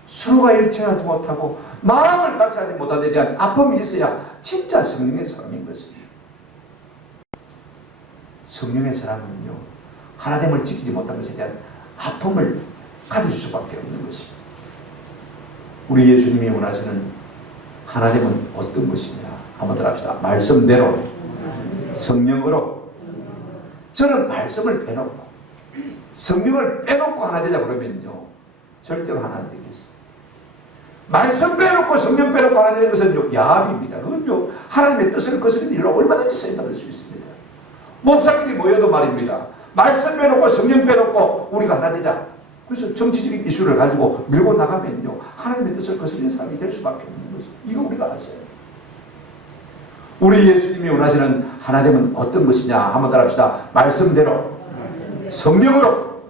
서로가 일치하지 못하고 마음을 같이 하지 못한 데 대한 아픔이 있어야 진짜 성령의 사람인 것입니다. 성령의 사람은요, 하나됨을 지키지 못한 것에 대한 아픔을 가질 수밖에 없는 것입니다. 우리 예수님이 원하시는 하나됨은 어떤 것이냐? 한번 더 합시다. 말씀대로, 성령으로. 저는 말씀을 빼놓고 성령을 빼놓고 하나 되자 그러면요, 절대로 하나 안 되겠어요. 말씀 빼놓고 성령 빼놓고 하나 되는 것은 야합입니다. 그건요, 하나님의 뜻을 거스르는 일로 얼마든지 생각할 수 있습니다. 목사님이 모여도 말입니다. 말씀 빼놓고 성령 빼놓고 우리가 하나 되자. 그래서 정치적인 이슈를 가지고 밀고 나가면요, 하나님의 뜻을 거스르는 사람이 될 수밖에 없는 거죠. 이거 우리가 아세요. 우리 예수님이 원하시는 하나됨은 어떤 것이냐? 한번 더 합시다. 말씀대로, 성령으로,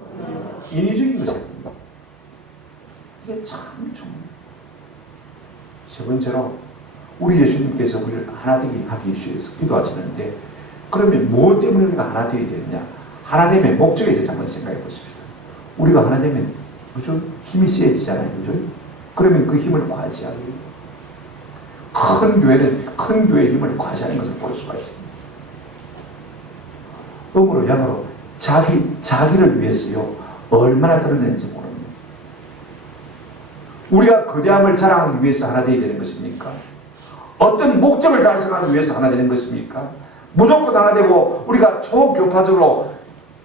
인위적인 것입니다. 이게 참 중요해요. 세 번째로, 우리 예수님께서 우리를 하나 되게 하기 위해서 기도하시는데, 그러면 무엇 때문에 우리가 하나 되어야 되느냐? 하나됨의 목적에 대해서 한번 생각해 보십시오. 우리가 하나 되면, 그죠? 힘이 세지잖아요. 그죠? 그러면 그 힘을 과시하게 돼요. 큰 교회는 큰 교회의 힘을 과시하는 것을 볼 수가 있습니다. 음으로 양으로 자기를 위해서요, 얼마나 드러내는지 모릅니다. 우리가 거대함을 자랑하기 위해서 하나 되어야 되는 것입니까? 어떤 목적을 달성하기 위해서 하나 되는 것입니까? 무조건 하나 되고 우리가 초교파적으로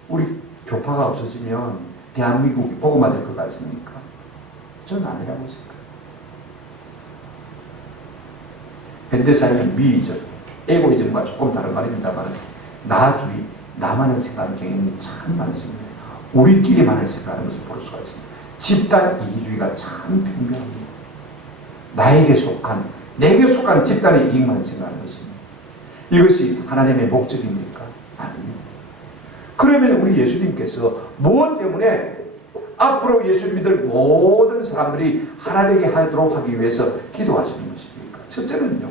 우리 교파가 없어지면 대한민국이 복음화 될 것 같습니까? 저는 아니라고 생각해요. 현대사회는 미이적, 에고이즘과 조금 다른 말입니다만 나주의, 나만을 생각하는 경향이 참 많습니다. 우리끼리만을 생각하는 것을 볼 수가 있습니다. 집단 이기주의가 참 분명합니다. 나에게 속한, 내게 속한 집단의 이익만 생각하는 것입니다. 이것이 하나님의 목적입니까? 아닙니다. 그러면 우리 예수님께서 무엇 때문에 앞으로 예수 믿을 모든 사람들이 하나 되게 하도록 하기 위해서 기도하시는 것입니까? 첫째는요,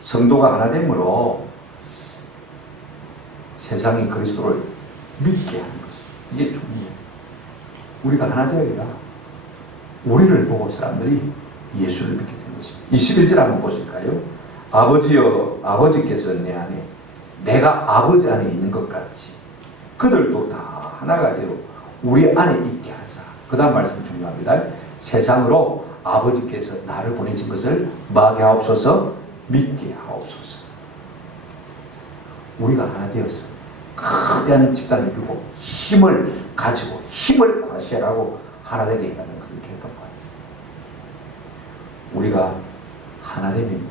성도가 하나 됨으로 세상이 그리스도를 믿게 하는 것입니다. 이게 중요해요. 우리가 하나 되어야 우리를 보고 사람들이 예수를 믿게 되는 것입니다. 21절 한번 보실까요? 아버지여, 아버지께서 내 안에, 내가 아버지 안에 있는 것 같이 그들도 다 하나가 되어 우리 안에 있게 하사. 그 다음 말씀 중요합니다. 세상으로 아버지께서 나를 보내신 것을 뭐하게 하옵소서? 믿게 하옵소서. 우리가 하나 되어서 거대한 집단을 이루고 힘을 가지고 힘을 과시하라고 하나 되게 했다는 것을 기억한 거예요. 우리가 하나 되면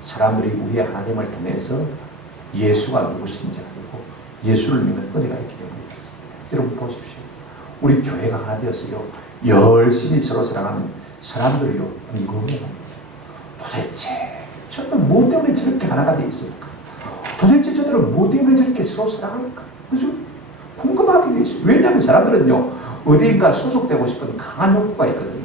사람들이 우리의 하나됨을 통해서 예수가 누구신지 알고 예수를 믿는 은혜가 있기 때문에 그렇습니다. 여러분 보십시오. 우리 교회가 하나 되어서요, 열심히 서로 사랑하는 사람들이요, 궁금해요. 도대체 저들은 무엇 때문에 저렇게 하나가 되어 있을까? 도대체 저들은 무엇 때문에 저렇게 서로 사랑할까? 그죠? 궁금하게 되어 있어요. 왜냐하면 사람들은요, 어디인가 소속되고 싶은 강한 욕구가 있거든요.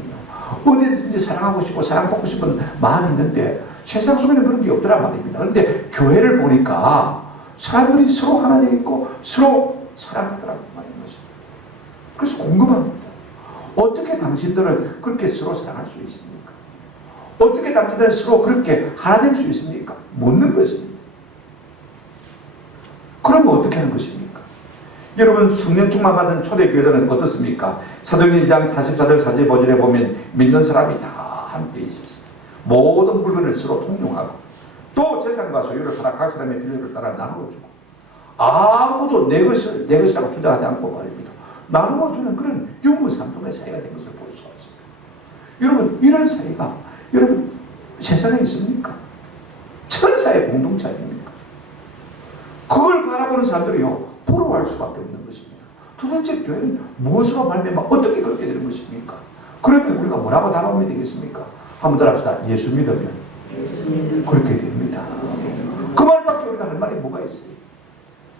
어디든지 사랑하고 싶고 사랑받고 싶은 마음이 있는데 세상 속에는 그런 게 없더란 말입니다. 그런데 교회를 보니까 사람들이 서로 하나 되어 있고 서로 사랑하더라고 말인 것입니다. 그래서 궁금합니다. 어떻게 당신들은 그렇게 서로 사랑할 수 있습니까? 어떻게 당신들은 서로 그렇게 하나 될 수 있습니까? 묻는 것입니다. 그러면 어떻게 하는 것입니까? 여러분, 성령 충만 받은 초대교회들은 어떻습니까? 사도행전 2장 44절 45절에 보면 믿는 사람이 다 함께 있었어요. 모든 물건을 서로 통용하고 또 재산과 소유를 따라 각 사람의 필요를 따라 나누어주고 아무도 내 것이라고 주장하지 않고 말입니다. 나누어주는 그런 유무상통의 사이가 된 것을 볼 수가 있습니다. 여러분, 이런 사이가 여러분 세상에 있습니까? 천사의 공동체 아닙니까? 그걸 바라보는 사람들이요, 부러워할 수밖에 없는 것입니다. 도대체 교회는 무엇으로 말미암아 어떻게 그렇게 되는 것입니까? 그러면 우리가 뭐라고 답하면 되겠습니까? 한번 더 합시다. 예수 믿으면 그렇게 됩니다. 그 말밖에 우리가 할 말이 뭐가 있어요?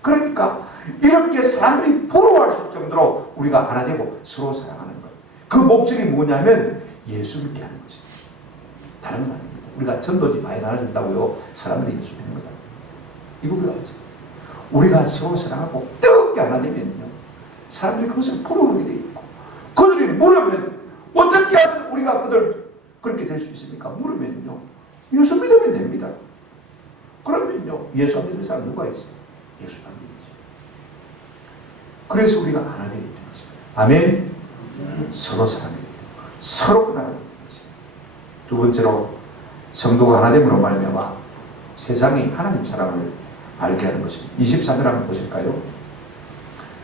그러니까 이렇게 사람들이 부러워할 수 있을 정도로 우리가 하나 되고 서로 사랑하는 것. 그 목적이 뭐냐면 예수 믿게 하는 것입니다. 다른 건 아닙니다. 우리가 전도지 많이 나눠준다고요, 사람들이 예수 믿는 거다. 이거 우리가 알았어요. 우리가 서로 사랑하고 뜨겁게 하나 되면요, 사람들이 그것을 부러워하게 돼 있고, 그들이 물으면 어떻게 하면 우리가 그들 그렇게 될 수 있습니까? 물으면요, 예수 믿으면 됩니다. 그러면요, 예수 안 믿는 사람 누가 있어요? 예수 안 믿지. 그래서 우리가 하나 되기 때문입니다. 아멘. 서로 사랑해야 돼요. 서로 하나 되는 것입니다. 두 번째로, 성도가 하나 됨으로 말미암아 세상이 하나님 사랑을 알게 하는 것입니다. 23절 한번 보실까요?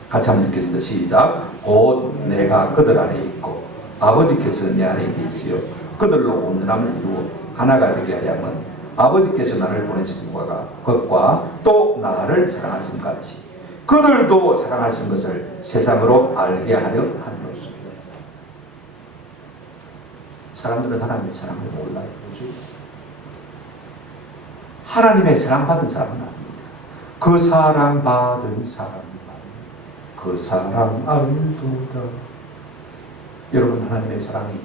같이 한번 읽겠습니다. 시작. 곧 내가 그들 안에 있고 아버지께서 내 안에 계시어 그들로 온전함을 이루어 하나가 되게 하야면 아버지께서 나를 보내신 것과 또 나를 사랑하신 같이 그들도 사랑하신 것을 세상으로 알게 하려 함이었습니다. 사람들은 하나님의 사랑을 몰라요. 하나님의 사랑받은 사람은 아닙니다. 그 사랑받은 사람, 그 사랑 알도다. 여러분, 하나님의 사랑이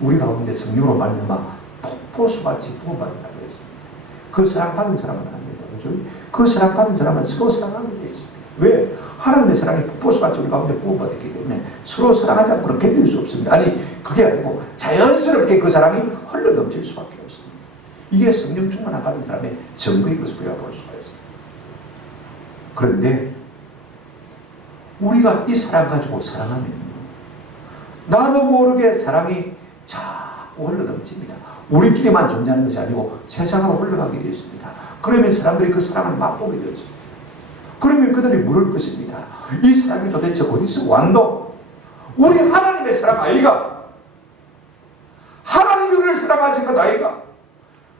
우리 가운데 성령으로 말미암아 폭포수같이 부어받는다고 했습니다. 그 사랑받은 사람은 아닙니다. 그렇죠? 그 사랑받은 사람은 서로 사랑하게 되어 있습니다. 왜? 하나님의 사랑이 폭포수같이 우리 가운데 부어받았기 때문에 서로 사랑하지 않고는 견딜 수 없습니다. 아니, 그게 아니고 자연스럽게 그 사랑이 흘러 넘칠 수밖에 없습니다. 이게 성령 충만함 받은 사람의 증거인 것을 우리가 볼 수가 있습니다. 그런데 우리가 이 사랑 가지고 사랑하면 나도 모르게 사랑이 자꾸 흘러 넘칩니다. 우리끼리만 존재하는 것이 아니고 세상으로 흘러가게 되어 있습니다. 그러면 사람들이 그 사랑을 맛보게 되었습니다. 그러면 그들이 물을 것입니다. 이 사랑이 도대체 어디서 왔노? 우리 하나님의 사랑 아이가? 하나님이 우리를 사랑하신 것 아이가?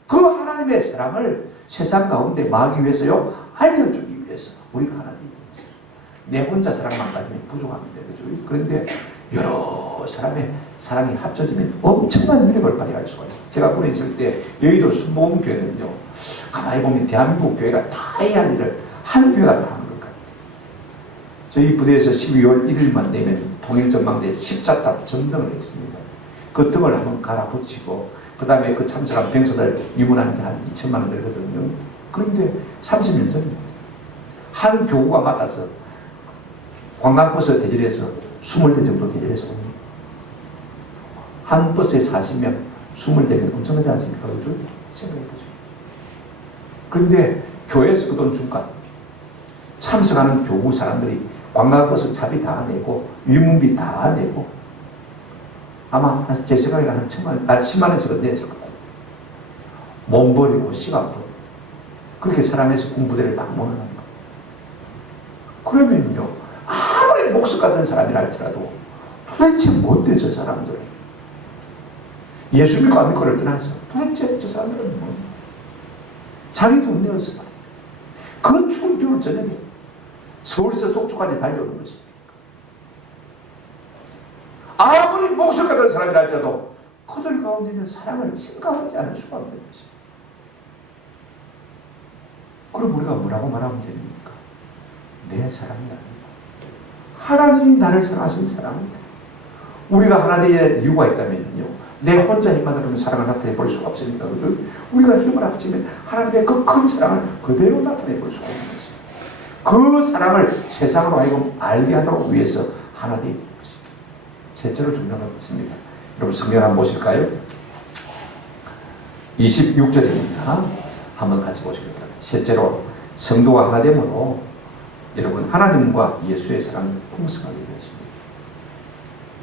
그 하나님의 사랑을 세상 가운데 마기 위해서요, 알려주기 위해서 우리가 하나님이 있어요. 내 혼자 사랑만 가지면 부족합니다. 그렇죠? 그런데 여러 사람의 사랑이 합쳐지면 엄청난 위력을 발휘할 수가 있어요. 제가 군에 있을 때 여의도 순복음교회는요, 가만히 보면 대한민국 교회가 다 해야 할 일을 한 교회가 다 하는 것 같아요. 저희 부대에서 12월 1일만 되면 통일전망대에 십자탑 전등을 했습니다. 그 등을 한번 갈아붙이고 그 다음에 그 참석한 병사들 입문하는데 한 2천만 원 들거든요. 그런데 30년 전입니다. 한 교구가 맡아서 관광버스 대절해서 20대 정도 대절해서 옵니다. 한 버스에 40명, 20대면 엄청나지 않습니까? 그죠? 생각해보죠. 그런데 교회에서 그 돈 줄까? 참석하는 교구 사람들이 관광버스 차비 다 내고 위문비 다 내고 아마 제 생각에 한 10만 원씩은 냈을 거예요. 몸 버리고 시간 버리고 그렇게 사람에서 군부대를 방문하는 거예요. 그러면요, 아무리 목숨 같은 사람이라 할지라도 도대체 뭔데 저 사람들은? 예수 믿고 안 믿고를 떠나서 도대체 저 사람들은 뭐? 자기 돈 내어서 그 추운 겨울 저녁에 서울에서 속초까지 달려오는 것입니다. 아무리 목숨 같은 사람이라 할지라도 그들 가운데 있는 사랑을 생각하지 않을 수가 없는 것입니다. 그럼 우리가 뭐라고 말하면 됩니까? 내 사랑이 아닙니다. 하나님이 나를 사랑하신 사랑입니다. 우리가 하나 되어야 이유가 있다면요, 내 혼자 힘만으로는 사랑을 나타내 볼 수가 없으니까, 그죠? 우리가 힘을 합치면 하나님의 그 큰 사랑을 그대로 나타내 볼 수가 있는 것입니다. 그 사랑을 세상으로 하여금 알게 하도록 위해서 하나 되어 있는 것입니다. 셋째로 중요한 것 있습니다. 여러분 성경 한번 보실까요? 26절입니다. 한번 같이 보시겠습니다. 셋째로, 성도가 하나 되므로 여러분 하나님과 예수의 사랑을 풍성하게 되었습니다.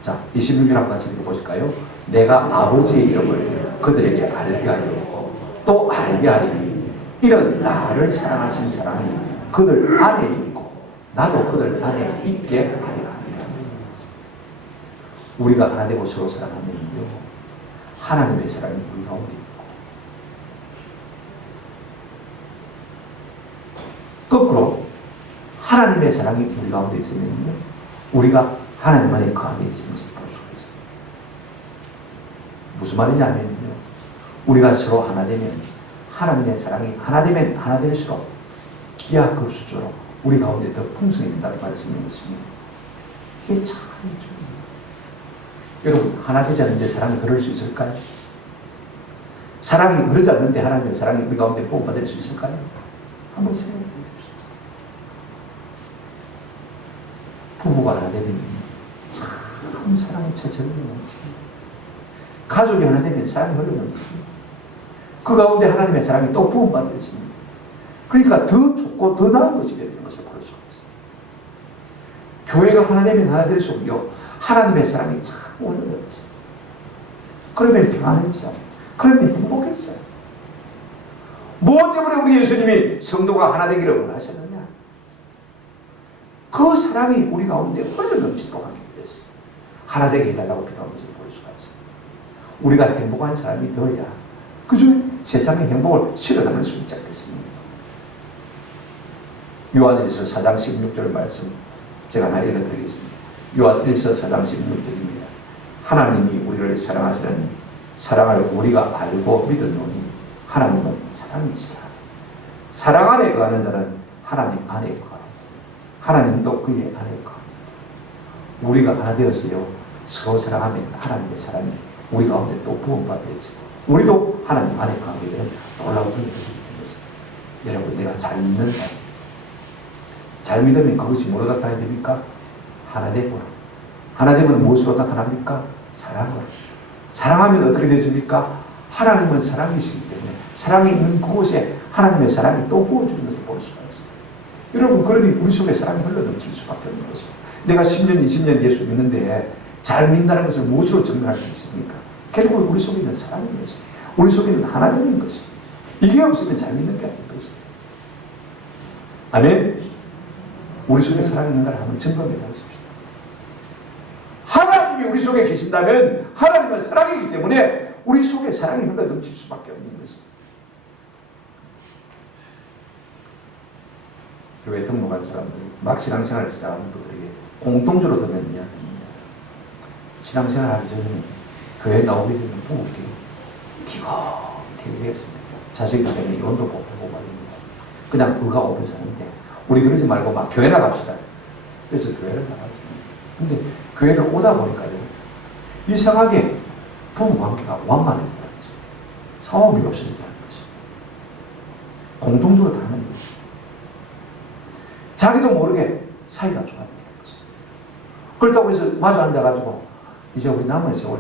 자, 26절 한번 같이 읽어보실까요? 내가 아버지의 이름을 그들에게 알게 하려고 또 알게 하리니 이런 나를 사랑하신 사랑이 그들 안에 있고 나도 그들 안에 있게 하리라. 우리가 하나 되고 서로 사랑하면요, 하나님의 사랑이 우리 가운데 있고, 거꾸로 하나님의 사랑이 우리 가운데 있으면요, 우리가 하나님 안에 거하게 되는 것을 볼 수가 있습니다. 무슨 말이냐면요, 우리가 서로 하나 되면 하나님의 사랑이 하나 되면 하나 될수록 기하급수적으로 우리 가운데 더 풍성해진다는 말씀인 것입니다. 이게 참 중요합니다. 여러분, 하나 되지 않는데 사랑이 그럴 수 있을까요? 사랑이 그러지 않는데 하나님의 사랑이 우리 가운데 부어받을 수 있을까요? 한번 생각해 보십시오. 부부가 하나 되면 참 사랑이 저절로 넘칩니다. 가족이 하나 되면 사랑이 흘러 넘칩니다. 그 가운데 하나님의 사랑이 또 부음받아 있습니다. 그러니까 더 좋고 더 나은 것이 되는 것을 볼 수가 있습니다. 교회가 하나 되면 하나 될수록요, 하나님의 사랑이 참 올라가있어요. 그러면 평안했어요. 그러면 행복했어요. 무엇 때문에 우리 예수님이 성도가 하나 되기를 원하셨느냐? 그 사랑이 우리 가운데 흘러 넘치도록 하기 위해서 하나 되게 해달라고 기도한 것을 볼 수가 있습니다. 우리가 행복한 사람이 되어야 그중 세상의 행복을 실현하는 수 있지 않겠습니까? 요한일서 4장 16절 말씀 제가 하나 읽어드리겠습니다. 요한일서 4장 16절입니다. 하나님이 우리를 사랑하시는 사랑을 우리가 알고 믿었노니 하나님은 사랑이시라. 사랑 안에 거하는 자는 하나님 안에 거하고 하나님도 그의 안에 거하고 우리가 하나 되었어요. 서로 사랑하면 하나님의 사랑이 우리 가운데 또 부음받아야죠. 우리도 하나님 안에 거하게 되는 놀라운 일이 되는 것입니다. 여러분, 내가 잘 믿는다. 잘 믿으면 그것이 뭐로 나타나야 됩니까? 하나 되고 하나 되면 무엇으로 나타납니까? 사랑으로. 사랑하면 어떻게 되십니까? 하나님은 사랑이시기 때문에 사랑이 있는 그곳에 하나님의 사랑이 또 부어주는 것을 볼 수가 있습니다. 여러분, 그러니 우리 속에 사랑이 흘러넘칠 수밖에 없는 것입니다. 내가 10년, 20년 예수 믿는데 잘 믿는다는 것을 무엇으로 증명할 수 있습니까? 결국 우리 속에 있는 사랑인 것입니다. 우리 속에 있는 하나님인 것입니다. 이게 없으면 잘 믿는 게 아닌 것입니다. 아멘? 우리 속에 사랑이 있는가를 한번 점검해 보십시오. 하나님이 우리 속에 계신다면 하나님은 사랑이기 때문에 우리 속에 사랑이 흘러 넘칠 수밖에 없는 것입니다. 교회 등록한 사람들, 막 신앙생활을 시작하는 분들에게 공통적으로 듣는 이야기입니다. 신앙생활 하기 전에 교회 나오게 되면 부부끼리 티격태격했습니다. 자식이 때문에 이혼도 못하고 말입니다. 그냥 의가 오래 사는데 우리 그러지 말고 막 교회 나갑시다. 그래서 교회를 나갔습니다. 근데 교회를 오다 보니까요, 이상하게 부부 관계가 완만해지다는 거죠. 싸움이 없어지다는 거죠. 공통적으로 다 하는 거죠. 자기도 모르게 사이가 좋아지는 거죠. 그렇다고 해서 마주 앉아가지고 이제 우리 남은 세월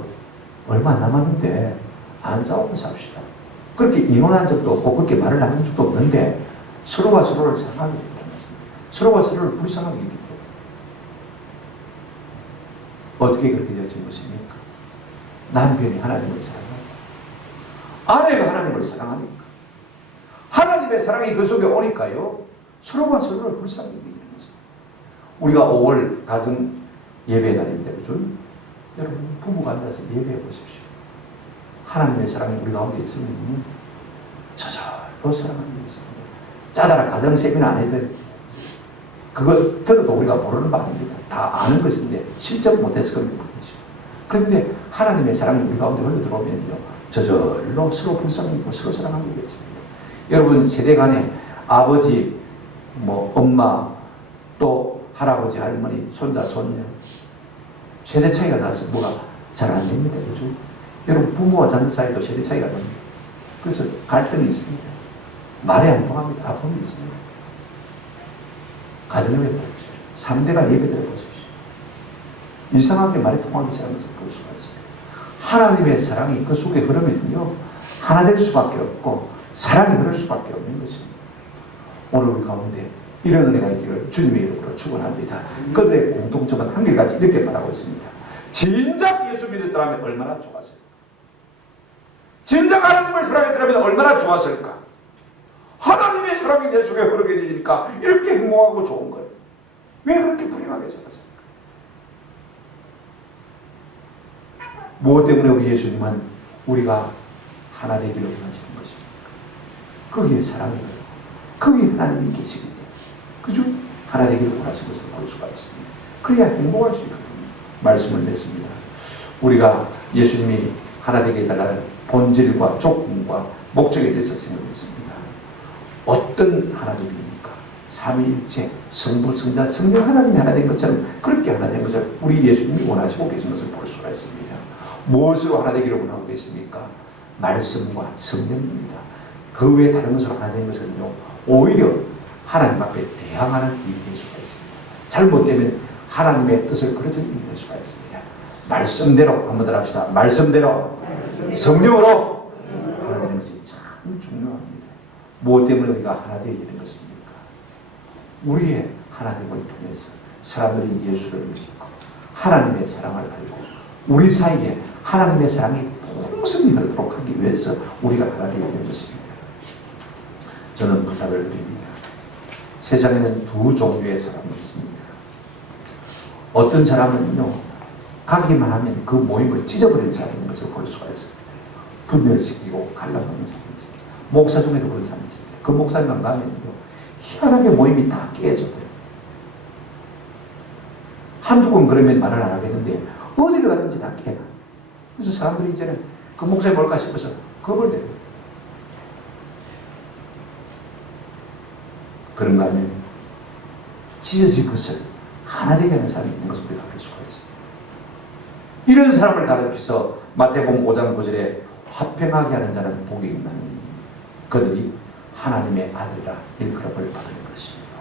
얼마 안 남았는데 안 싸우고 삽시다. 그렇게 이혼한 적도 없고 그렇게 말을 나눈 적도 없는데 서로가 서로를 사랑하게 된다는 것입니다. 서로가 서로를 불쌍하게 되기 때문에 어떻게 그렇게 되어진 것입니까? 남편이 하나님을 사랑합니까? 아내가 하나님을 사랑합니까? 하나님의 사랑이 그 속에 오니까요, 서로가 서로를 불쌍하게 되는 것입니다. 우리가 5월 가정 예배 날입니다. 그죠? 여러분, 부부가 앉아서 예배해 보십시오. 하나님의 사랑이 우리 가운데 있으면 저절로 사랑하는 것입니다. 짜다라 가정 세미나 안 해도 그거 들어도 우리가 모르는 바입니다. 다 아는 것인데 실전 못해서 그런 것이죠. 그런데 하나님의 사랑이 우리 가운데 흘러 들어오면요, 저절로 서로 불쌍히고 서로 사랑하게 되겠습니다. 여러분, 세대 간에 아버지, 엄마, 또 할아버지, 할머니, 손자, 손녀 세대 차이가 나서 뭐가 잘 안 됩니다. 그죠? 여러분, 부모와 자녀 사이도 세대 차이가 납니다. 그래서 갈등이 있습니다. 말이 안 통합니다. 아픔이 있습니다. 가정을 해보십시오. 3대가 예배를 해보십시오. 이상하게 말이 통하기 시작하는 것을 볼 수가 있습니다. 하나님의 사랑이 그 속에 흐르면요, 하나 될 수밖에 없고 사랑이 흐를 수밖에 없는 것입니다. 오늘 우리 가운데 이런 은혜가 있기를 주님의 이름으로 축원합니다. 그들의 공통점은 한결같이 이렇게 말하고 있습니다. 진작 예수 믿었더라면 얼마나 좋았을까? 진작 하나님을 사랑했더라면 얼마나 좋았을까? 하나님의 사랑이 내 속에 흐르게 되니까 이렇게 행복하고 좋은 거예요. 왜 그렇게 불행하게 살았을까? 무엇 때문에 우리 예수님은 우리가 하나 되기를 원하시는 것입니까? 거기에 사랑이 있고 거기에 하나님이 계시기 때문에, 그죠? 하나 되기를 원하시는 것을 볼 수가 있습니다. 그래야 행복할 수 있거든요. 말씀을 냈습니다. 우리가 예수님이 하나 되게 해달라는 본질과 조건과 목적에 대해서 생각했습니다. 어떤 하나님입니까? 삼위일체, 성부, 성자, 성령 하나님이 하나 된 것처럼 그렇게 하나 된 것을 우리 예수님이 원하시고 계신 것을 볼 수가 있습니다. 무엇으로 하나 되기를 원하고 계십니까? 말씀과 성령입니다. 그 외에 다른 것으로 하나 된 것은요, 오히려 하나님 앞에 대항하는 일이 될 수가 있습니다. 잘못되면 하나님의 뜻을 그려져 읽을 수가 있습니다. 말씀대로 한번 더 합시다. 말씀대로 성령으로 하나 되는 것이 참 중요합니다. 무엇 때문에 우리가 하나 되어야 되는 것입니까? 우리의 하나 됨을 통해서 사람들이 예수를 믿고 하나님의 사랑을 알고 우리 사이에 하나님의 사랑이 풍성히 흐르도록 하기 위해서 우리가 하나 되어야 되는 것입니다. 저는 부탁을 드립니다. 세상에는 두 종류의 사람이 있습니다. 어떤 사람은요, 가기만 하면 그 모임을 찢어버리는 사람인 것을 볼 수가 있습니다. 분열시키고 갈라놓는 사람이 있습니다. 목사 중에도 그런 사람이 있습니다. 그 목사님만 가면요, 희한하게 모임이 다 깨져버려요. 한두 번 그러면 말을 안 하겠는데 어디를 가든지 다 깨요. 그래서 사람들이 이제는 그 목사님 뭘까 싶어서 겁을 내요. 그런가 하면 찢어진 것을 하나 되게 하는 사람이 있는 것을 우리가 알 수가 있습니다. 이런 사람을 가르쳐서 마태복음 5장 9절에 화평하게 하는 자는 복이 있나니 그들이 하나님의 아들이라 일컬음을 받는 것입니다.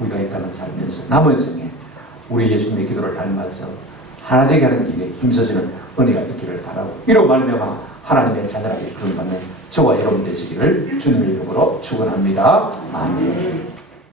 우리가 이 땅을 살면서 남은 생에 우리 예수님의 기도를 닮아서 하나 되게 하는 일에 힘써지는 은혜가 있기를 바라고 이로 말미암아 하나님의 자녀에게 구원받는 저와 여러분 되시기를 주님의 이름으로 축원합니다. 아멘.